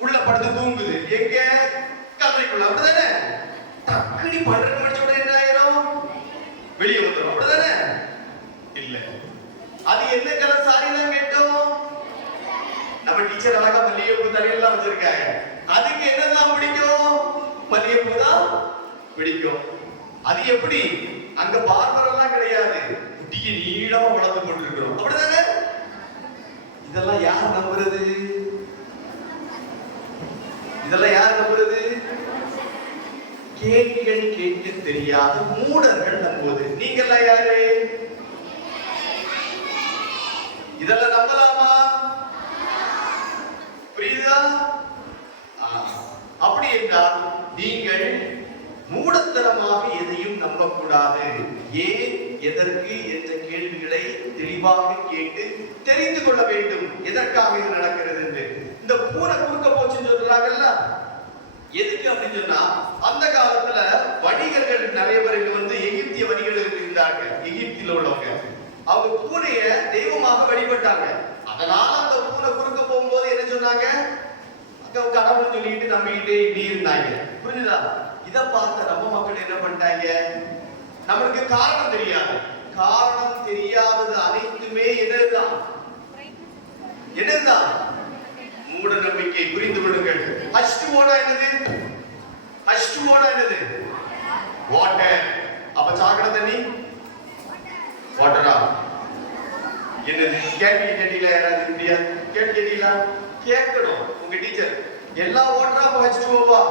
உள்ள படுத்து தூங்குது. எங்க? கதைக்குள்ள. அப்படிதானே? டக்குனி 12 மணிச்சோட என்ன ஆயிரும்? வெளியே வந்துடும். அப்படிதானே? இல்ல, அது என்ன கலர் சாரி தான் கேட்டோம்? நம்ம டீச்சர் அழகா மல்லிகைப்பூ தலையெல்லாம் வச்சிருக்காங்க. அதுக்கு என்னதான் பிடிக்கும்? மல்லிகைப்பூ தான் பிடிக்கும். அது எப்படி? அங்க பார்பர் எல்லாம் கிடையாது, குட்டிக்கு நீளமா வளர்த்து கொண்டிருக்கிறோம். அப்படிதானே? இதெல்லாம் யார் நம்புறது? இதெல்லாம் யார் நம்புறது? கேள்விகள் கேட்க தெரியாத மூடர்கள் நம்புவது. நீங்க எல்லாம் யாரு? இதெல்லாம் நம்பலாமா? புரியுதா? அப்படி என்றால் நீங்கள் மூடத்தனமான உடனடியாக எதையும் நம்பக்கூடாது. ஏன், எதற்கு என்ற கேள்விகளை தெளிவாக கேட்டு தெரிந்து கொள்ள வேண்டும். எதற்காக இது நடக்கிறது என்று. இந்த பூனை குறுக்க போச்சுன்னு சொல்றாங்கல்ல, எதுக்கு அப்படின்னு சொன்னா, அந்த காலத்துல வணிகர்கள் நிறைய பேருக்கு வந்து எகிப்திய வணிகர்கள் இருந்தாங்க. எகிப்தில் உள்ளவங்க அவங்க பூனைய தெய்வமாக வழிபட்டாங்க. அதனால அந்த பூனை குறுக்க போகும்போது என்ன சொன்னாங்க, கடவுள் சொல்லிட்டு நம்பிக்கிட்டே இப்படி இருந்தாங்க. புரிஞ்சுதா? இதை பார்த்த நம்ம மக்கள் என்ன பண்ணிட்டாங்க, நம்மளுக்கு காரணம் தெரியாது. காரணம் தெரியாதது அனைத்துமே என்னதுதான் மூட நம்பிக்கை. புரிந்து கொள்ளுங்கள். H2O என்னது? H2O என்னது? வாட்டர். அப்ப சாக்கடை தண்ணி வாட்டரா? என்னது? கேட்டீங்களா? யாராவது இப்படியா கேட்டீங்களா? கேட்கணும் உங்க டீச்சர். எல்லா வாட்டரா அப்ப H2O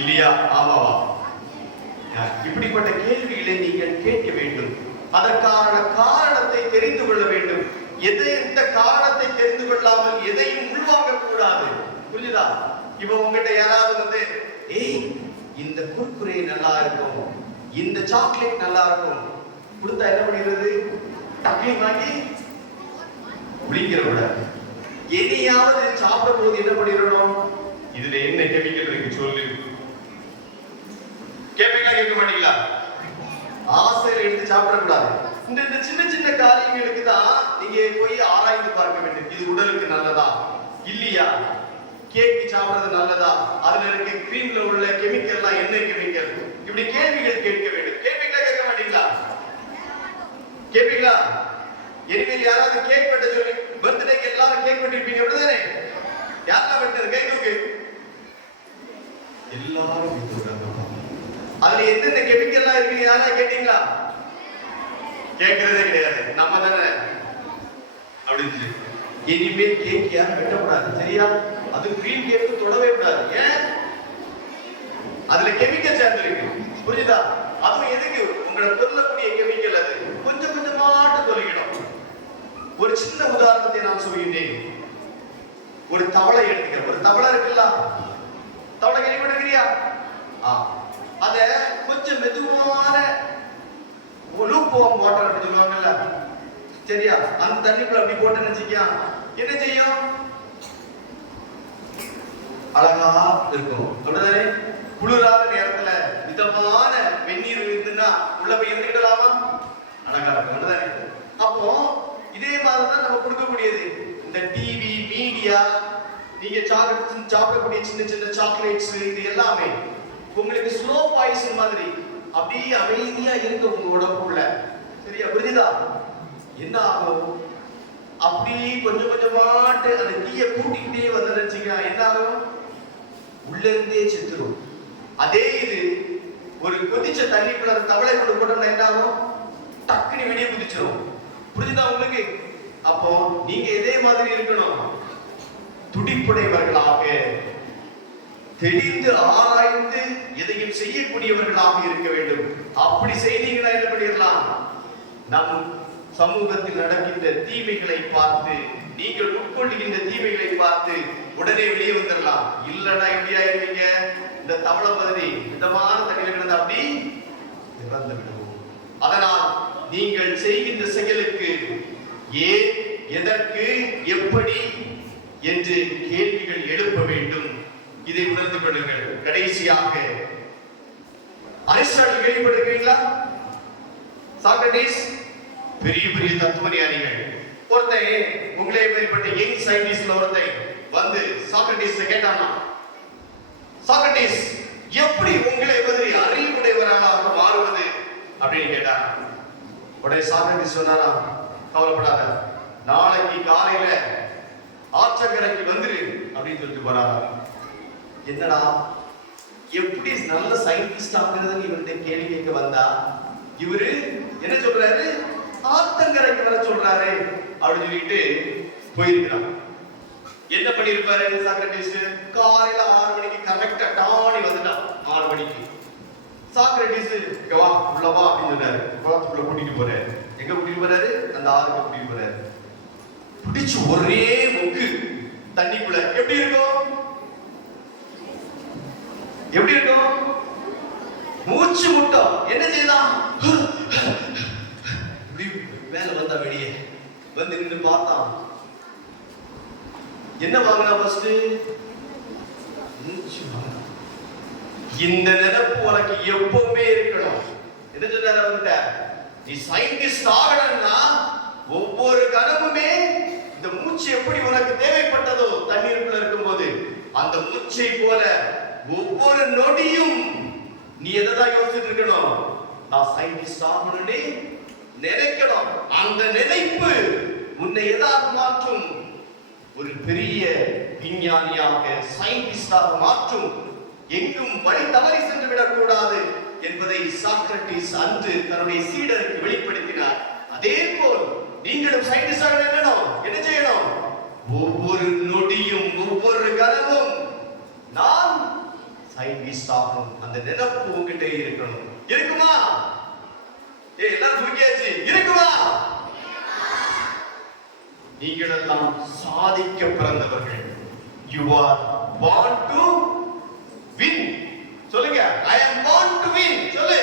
இல்லையா? ஆமாவா? இப்படிப்பட்ட கேள்விகளை நீங்கள் கேட்க வேண்டும். அதற்கான காரணத்தை தெரிந்து கொள்ள வேண்டும். இந்த காரணத்தை தெரிந்து கொள்ளாமல் எதையும் உள்வாங்க கூடாது. புரியுதா? இப்ப உங்ககிட்ட யாராவது வந்து, ஏய் இந்த குர்குரே நல்லா இருக்கும், இந்த சாக்லேட் நல்லா இருக்கும் கொடுத்தா என்ன பண்ணிடுறது? டக்குனு வாங்கி குடிக்கிற விட எதையாவது சாப்பிடும் போது என்ன பண்ணிடணும், இதுல என்ன கெமிக்கல் இருக்கு சொல்லு. கேட்பீங்களா? கேட்க மாட்டீங்களா? ஆசையில எடுத்து சாப்பிடக்கூடாது. இந்த சின்ன சின்ன காரியங்களுக்கு தான் நீங்க போய் ஆராய்ந்து பார்க்க வேண்டும். இது உடலுக்கு நல்லதா இல்லையா? கேக் சாப்பிடுறது நல்லதா? அதுல இருக்க கிரீம்ல உள்ள கெமிக்கல்லாம் என்ன கெமிக்கல்? இப்படி கேள்விகள் கேட்க வேண்டும். கேட்பீங்களா? கேட்க மாட்டீங்களா? கேட்பீங்களா? இனிமேல் யாராவது கேக் வெட்ட சொல்லி, பர்த்டேக்கு எல்லாரும் கேக் வெட்டிருப்பீங்க அப்படிதானே? யாரா வெட்டது? கை தூக்கு. எல்லாரும் அதுல என்னென்ன கெமிக்கல்லாம் இருக்கு யாரா கேட்டீங்களா? கேட்கறதே கிடையாது. நம்ம தானே அப்படின்னு. இனிமேல் கேக் யாரும் வெட்டக்கூடாது, சரியா? அது கிரீம் கேக்கு தொடவே கூடாது. ஏன்? அதுல கெமிக்கல் சேர்ந்திருக்கு. புரியுதா? அதுவும் எதுக்கு? உங்களை கொல்லக்கூடிய கெமிக்கல். அது கொஞ்சம் கொஞ்சமாட்டு தொலைக்கணும். ஒரு சின்ன உதாரணத்தை நான் சொல்கின்றேன். ஒரு தவளை எடுத்துக்க. ஒரு தவளை இருக்குல்ல, தவளை கேள்விப்பட்டிருக்கிறியா? அத கொஞ்சம் மெதுவான லூக்வார்ம் வாட்டர் அப்படி சொல்லுவாங்கல்ல, சரியா? அந்த தண்ணிக்குள்ள அப்படி போட்டு நினைச்சிக்கியா என்ன செய்யும்? அழகா இருக்கும். அப்படிதானே? குளிராத நேரத்துல மிதமான வெந்நீர் இருந்துன்னா உள்ள போய் இருந்துக்கிடலாமா? அழகா இருக்கும். அப்படிதானே? அப்போ இதே மாதிரிதான் நம்ம கொடுக்கக்கூடியது. இந்த டிவி, மீடியா, நீங்க சாப்பிடக்கூடிய சின்ன சின்ன சாக்லேட்ஸ், இது எல்லாமே உங்களுக்கு ஸ்லோ பாய்சன் மாதிரி அப்படியே அமைதியா இருக்க உங்க உடம்புக்குள்ள. சரியா? புரியுதா? என்ன ஆகும்? அப்படி கொஞ்சம் கொஞ்சமாட்டு அந்த தீய கூட்டிக்கிட்டே வந்து நினைச்சீங்க என்ன ஆகும்? உள்ள இருந்தே செத்துரும். அதே இது ஒரு கொதிச்ச தண்ணிக்குள்ள தவளை கொண்டு போட்டோம்னா என்ன ஆகும்? டக்குனு வெளியே குதிச்சிடும். புரியுதா உங்களுக்கு? அப்போ நீங்க இதே மாதிரி இருக்கணும். துடிப்புடையவர்களாக, தெளிந்து ஆராய்ந்து எதையும் செய்யக்கூடியவர்களாக இருக்க வேண்டும். அப்படி செய்தீங்கன்னா என்ன பண்ணிடலாம்? நம் சமூகத்தில் நடக்கின்ற தீமைகளை பார்த்து, நீங்கள் உட்கொள்ளுகின்ற தீமைகளை பார்த்து உடனே வெளியே வந்துடலாம். இல்லைன்னா எப்படி ஆயிருவீங்க? இந்த தவளை மாதிரி மிதமான தண்ணியில் கிடந்து அப்படி இறந்து விடுவோம். அதனால் நீங்கள் செய்கின்ற செயலுக்கு ஏன், எதற்கு, எப்படி என்று கேள்விகள் எழுப்ப வேண்டும். இதை உணர்ந்து கொள்ளுங்கள். கடைசியாக அரிஸ்டாட்டில் கேள்விப்பட்டிருக்கீங்களா? சாக்ரடீஸ் பெரிய பெரிய தத்துவ ஞானிகள். ஒருத்தன் உங்களே மேற்பட்ட யங் சயின்டிஸ்ட்ல ஒருத்தன் வந்து சாக்ரடீஸ் கேட்டானா, சாக்ரடீஸ் எப்படி உங்களை மாதிரி அறிவுடையவராக மாறுவது அப்படின்னு கேட்டான். உடனே சாக்ரடீஸ் சொன்னாரா, கவலைப்படாத, நாளைக்கு காலையில ஆற்றங்கரைக்கு வந்துரு அப்படின்னு சொல்லிட்டு போறாரா. என்னடா, எப்படி நல்ல சயின்டிஸ்ட் ஆகுறதுன்னு இவர்கிட்ட கேள்வி கேட்க வந்தா, இவரு என்ன சொல்றாரு? ஆத்தங்கரைக்கு வர சொல்றாரு அப்படின்னு சொல்லிட்டு போயிருக்கிறார். என்ன பண்ணிருப்பாரு சாக்ரடீஸ்? காலையில 6 மணிக்கு கரெக்டா டானி வந்துட்டான். 6 மணிக்கு சாக்ரடீஸ் வா உள்ள வா அப்படின்னு சொன்னாரு. குளத்துக்குள்ள கூட்டிட்டு போறாரு. எங்க கூட்டிட்டு போறாரு? அந்த ஆறுக்கு கூட்டிட்டு போறாரு. பிடிச்சு ஒரே முக்கு தண்ணிக்குள்ள எப்படி இருக்கும்? எப்படி இருக்கும்? மூச்சு முட்டம். என்ன செய்யலாம்? மேல வந்தா வெளியே வந்து நின்று பார்த்தான். என்ன வாங்கினா ஃபர்ஸ்ட்? மூச்சு வாங்கினா. இந்த நினைப்பு உனக்கு எப்பவுமே இருக்கணும். என்ன சொன்னாரு அவர்கிட்ட? நீ சயின்டிஸ்ட் ஆகணும்னா ஒவ்வொரு கணமுமே இந்த மூச்சு எப்படி உனக்கு தேவைப்பட்டதோ தண்ணீருக்குள்ள இருக்கும்போது அந்த மூச்சை போல ஒவ்வொரு நொடியும் நீ எதைதான் யோசிச்சுட்டு இருக்கணும்? நான் சயின்டிஸ்ட் ஆகணும்னு நினைக்கணும். அந்த நினைப்பு உன்னை எதாவது மாற்றும். ஒரு பெரிய விஞ்ஞானியாக சயின்டிஸ்டாக மாற்றும். எங்கும் வழி தவறி சென்று விடக்கூடாது என்பதை சாக்ரட்டிஸ் அன்று தன்னுடைய சீடருக்கு வெளிப்படுத்தினார். அதே போல் நீங்களும் சயின்டிஸ்டாக இருக்கணும். என்ன செய்யணும்? ஒவ்வொரு நொடியும் ஒவ்வொரு கணமும் நான் சயின்டிஸ்ட் ஆகணும். அந்த நினைப்பு உங்ககிட்ட இருக்கணும். இருக்குமா? எல்லாம் தூக்கியாச்சு. இருக்குமா? நீங்கள் எல்லாம் சாதிக்க பிறந்தவர்கள். You are born to win. சொல்லுங்க, I am born to win. சொல்லு.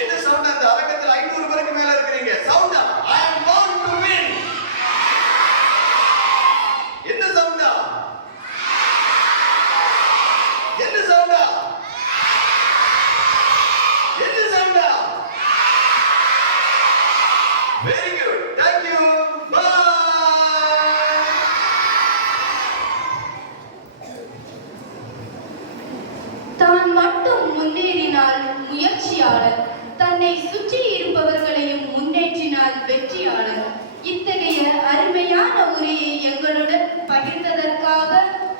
என்ன சவுண்ட்? அந்த அரங்கத்தில் 500 பேருக்கு மேல இருக்கீங்க. Sound. I am born to win. என்ன சவுண்ட்? என்ன சவுண்ட்? என்ன sound? Very good. Thank you. Bye. தான் மட்டும் முன்னேறினால் முயற்சியாளர், தன்னை சுற்றி இருப்பவர்களையும் முன்னேற்றினால் வெற்றியாளர். இத்தகைய அருமையான உரையை எங்களுடன் பகிர்ந்ததற்காக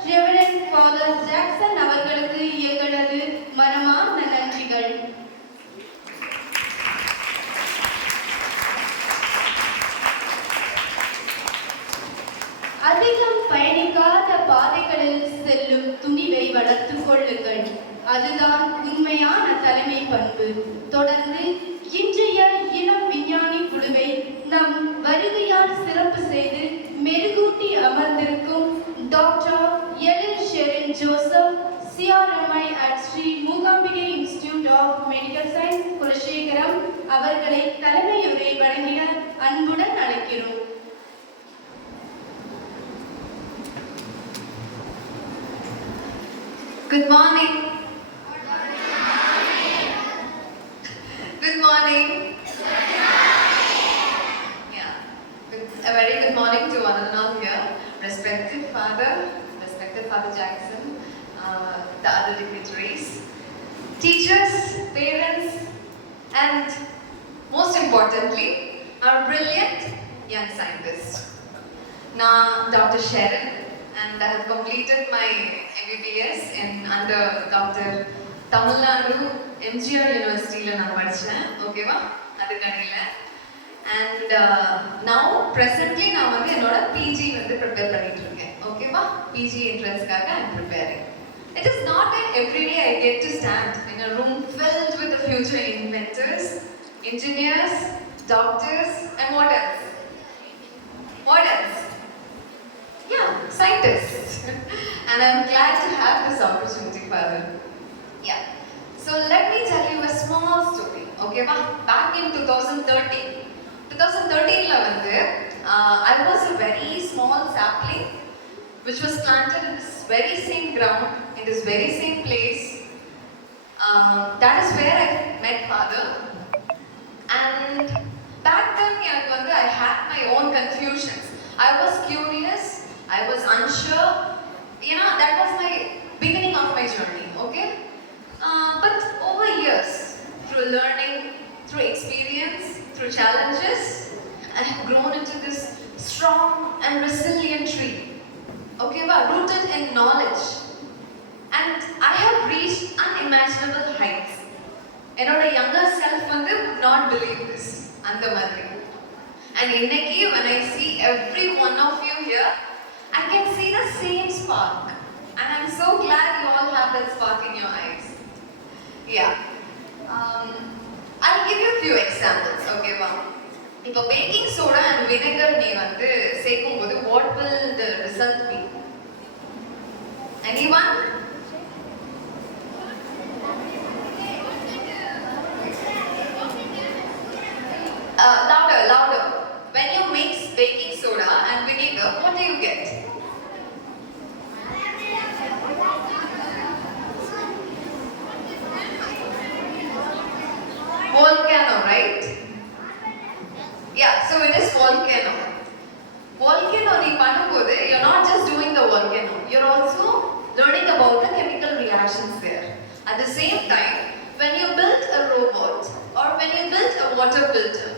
ரெவரண்ட் ஃபாதர் ஜாக்சன் அவர்களுக்கு எங்களது மனமார்ந்த நன்றிகள். அதிகம் பயணிக்காத பாதைகளில் செல்லும் துணிவை வளர்த்துக் கொள்ளுங்கள். அதுதான் உண்மையான தலைமை பண்பு. தொடர்ந்து இன்றைய இளம் விஞ்ஞானி குழுவை நம் வருகையால் சிறப்பு செய்து மெருகூட்டி அமர்ந்திருக்கும் doctor Elin Sherin Joseph, CRMI at Sri Mookambika institute of medical science Kulasekaram அவர்களை தலைமையுரை வழங்கிட அன்புடன் அழைக்கிறோம். Good morning. Good morning. Yeah. A very good morning to one and all here. Respected Father Jackson, the other dignitaries, teachers, parents, and most importantly, our brilliant young scientists. Now, Dr. Sharon, and I have completed my MBBS under Dr. Tamil Nadu MGR University la na படிச்சேன். ஓகேவா? அதுக்கடையில. And now presently நான் வந்து என்னோட PG வந்து prepare பண்ணிட்டு இருக்கேன். ஓகேவா? PG entrance-காக I am preparing. It is not that every day I get to stand in a room filled with the future inventors, engineers, doctors, and what else? What else? Yeah, scientists. And I'm glad to have this opportunity, Father. Yeah. So let me tell you a small story. Okay, back in 2013 la வந்து I was a very small sapling which was planted in this very same ground, in this very same place. That is where I met Father. And back then I had my own confusions. I was curious, I was unsure. You know, that was my beginning of my journey, okay? But over years, through learning, through experience, through challenges, I have grown into this strong and resilient tree, okay, rooted in knowledge. And I have reached unimaginable heights. Enoda younger self would not believe this. And inneki, when I see every one of you here, I can see the same spark. And I'm so glad you all have that spark in your eyes. Yeah. I'll give you a few examples, okay, ma'am. If a baking soda and vinegar nee vandu seikumbodhu, what will the result be? Anyone? discussions there. At the same time, when you build a robot or when you build a water filter,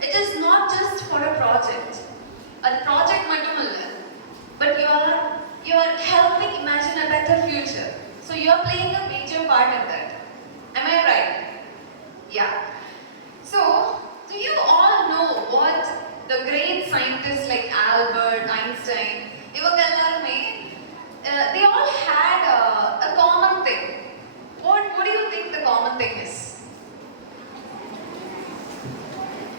it is not just for a project. A project mattumilla, but you are helping imagine a better future. So you are playing a major part in that. Am I right? Yeah. So, do you all know what the great scientists like Albert Einstein, they all had a common thing. What do you think the common thing is?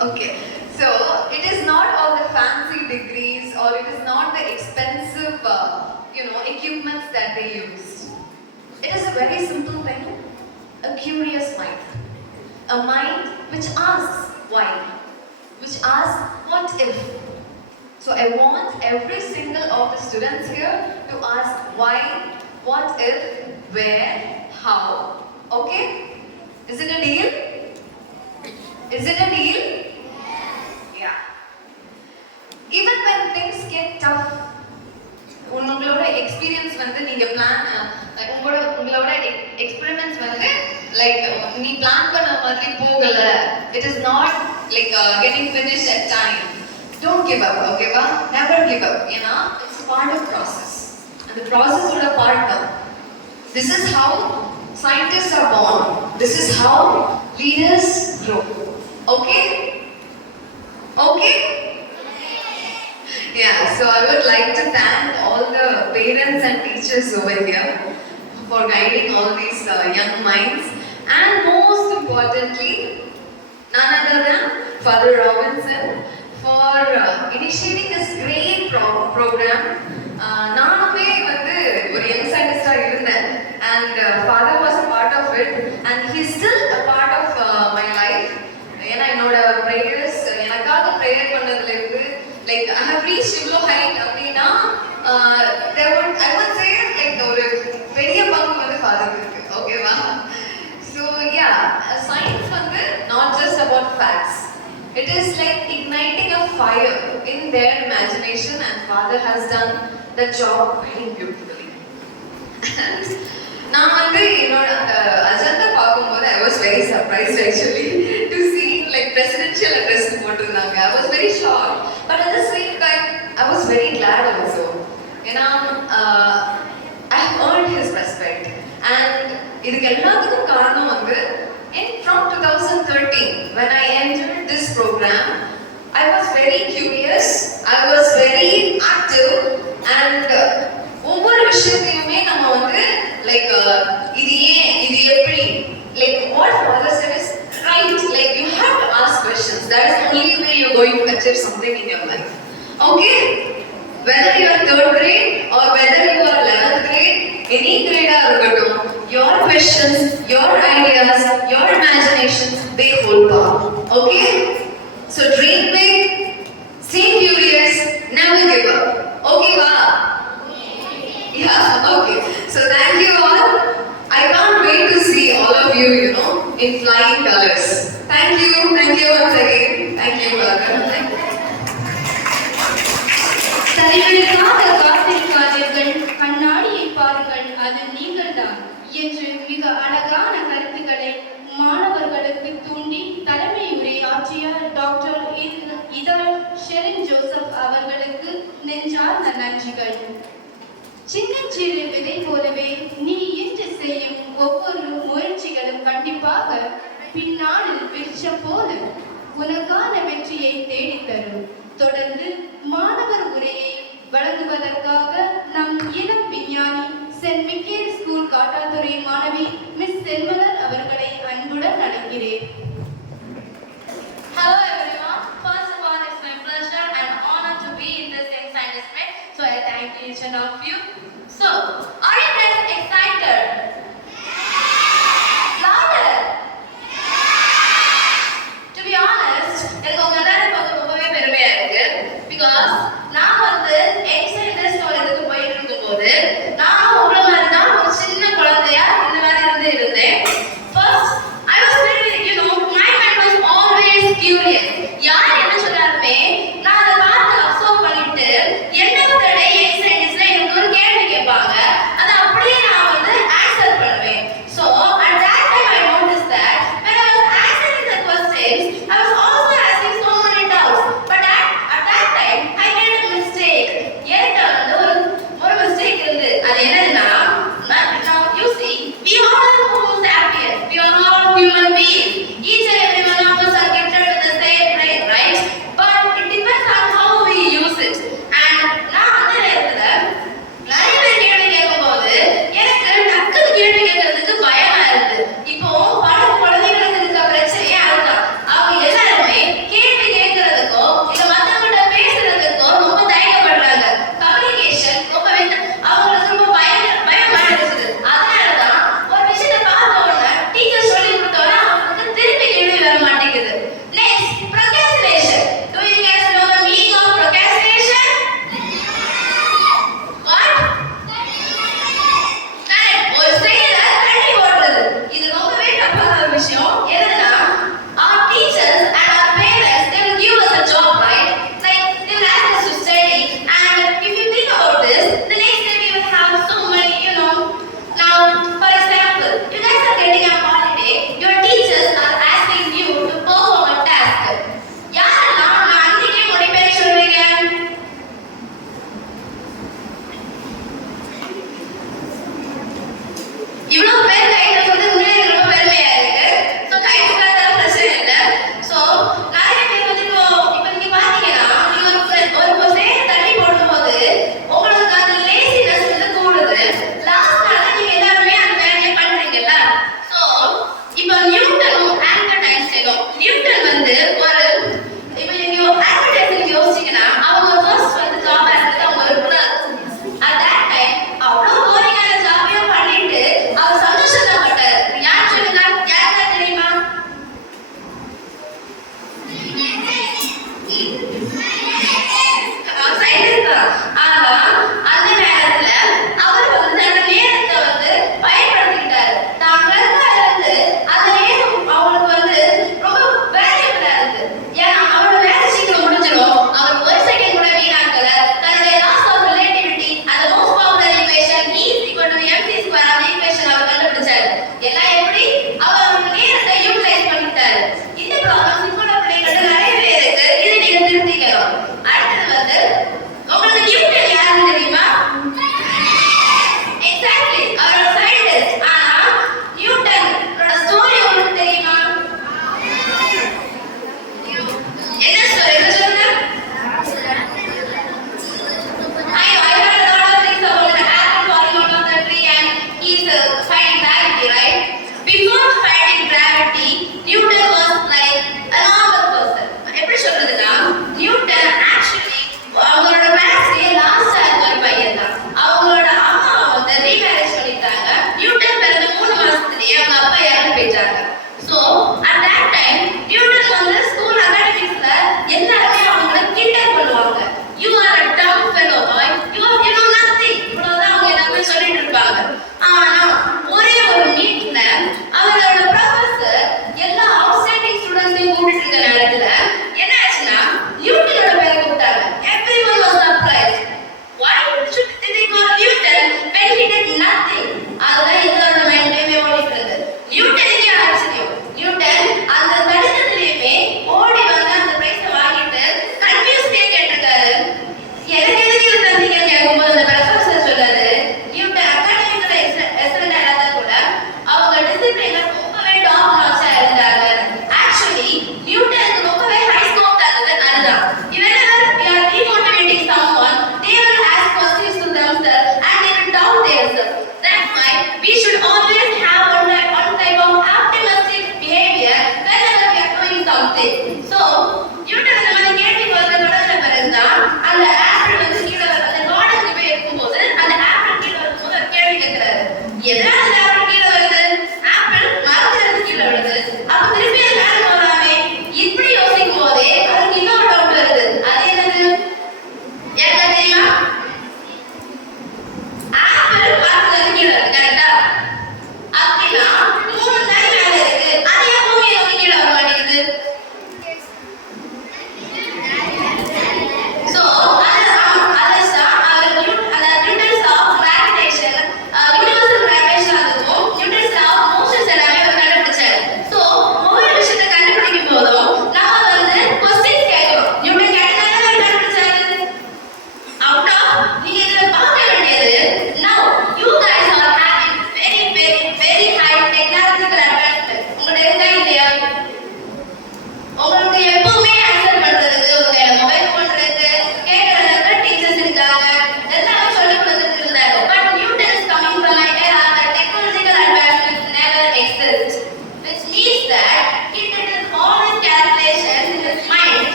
Okay, so it is not all the fancy degrees or it is not the expensive, equipments that they used. It is a very simple thing, a curious mind. A mind which asks why, which asks what if. So I want every single of the students here to ask why, what if, where, how. Okay? Is it a deal? Is it a deal? Yeah. Even when things get tough, உங்களோட experience வந்து நீங்க plan உங்களோட experiments வந்து like நீ plan பண்ண மாதிரி போகல, it is not like getting finished at time, don't give up. ஓகேவா? Never give up. ஏன்னா இட்ஸ் பார்ட் ஆஃப் ப்ராசஸ். அந்த ப்ராசஸோட பார்ட் தான். This is how scientists are born. This is how leaders grow. Okay? Okay? Yeah, so I would like to thank all the parents and teachers over here for guiding all these young minds, and most importantly, none other than Father Robinson for initiating this great program. நானுமே வந்து ஒரு young சயின்டிஸ்டா இருந்தேன், and Father was a part of it, and he is still a part of my life. ஏன்னா என்னோட prayers எனக்காக prayer பண்ணதுல இருந்து like I have reached இவ்வளோ ஹைட் அப்படின்னா I would say லைக் ஒரு பெரிய பங்கு வந்து ஃபாதருக்கு இருக்கு. ஓகேவா? ஸோ யா, சயின்ஸ் வந்து not just about facts. It is like igniting a fire in their imagination, and Father has done the job very beautifully. நான் வந்து என்னோட அஜெண்டா பார்க்கும்போது I was very surprised actually to see like presidential address போட்டிருந்தாங்க. I was very shocked, but at the same time I was very glad also. ஏன்னா I have earned his respect, and இதுக்கு எல்லாத்துக்கும் காரணம் வந்து from 2013 when I entered this program, I was very curious, I was very active, and ஒவ்வொரு விஷயத்தையுமே நம்ம வந்து like இது ஏன், இது எப்படி, like what Father said is right, like you have to ask questions. That is the only way you're going to achieve something in your life. Okay? Whether you are 3rd grade or whether you are 11th grade, any grade ah irukattum, your questions, your ideas, your imaginations, they hold power. Okay? So dream big, stay curious, never give up. Okay va? Yeah, okay. So thank you all. I can't wait to see all of you, in flying colors. Thank you once again. Thank you, brother. Thank you. தலைவனுக்காக காத்திருக்காதீர்கள், கண்ணாடியை பாருங்கள், அது நீங்கள்தான் என்று மிக அழகான கருத்துக்களை மாணவர்களுக்கு தூண்டி தலைமை உரையாற்றிய டாக்டர் இதழ் ஷெரின் ஜோசப் அவர்களுக்கு நெஞ்சார்ந்த நன்றிகள். சின்னஞ்சிறு விதை போலவே நீ இன்று செய்யும் ஒவ்வொரு முயற்சிகளும் கண்டிப்பாக பின்னாளில் விருட்சம் போல உனக்கான வெற்றியை தேடித்தரும். தொடர்ந்து மாணவர் உரையை வழங்குவதற்காக நம் இளம் விஞ்ஞானி சென்ட் மிக்கேல் ஸ்கூல் காட்டாத்துறை மாணவி மிஸ் சென்மலர் அவர்களை அன்புடன் அழைக்கிறேன். Hello everyone. First of all, it's my pleasure and honor to be in this exciting meet. So I thank each and of you. So, are you guys excited? Louder. To be honest, எனக்கு உங்க எல்லாரும் பார்க்க ரொம்பவே பெருமையா இருக்கு. Because நான் வந்து excited ஸ்டோரிக்கு போயிட்டு இருக்கும்போது நான் உங்களை மாதிரி தான் ஒரு சின்ன குழந்தையா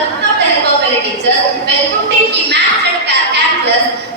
without the help of any teachers. While 15 he mastered calculus.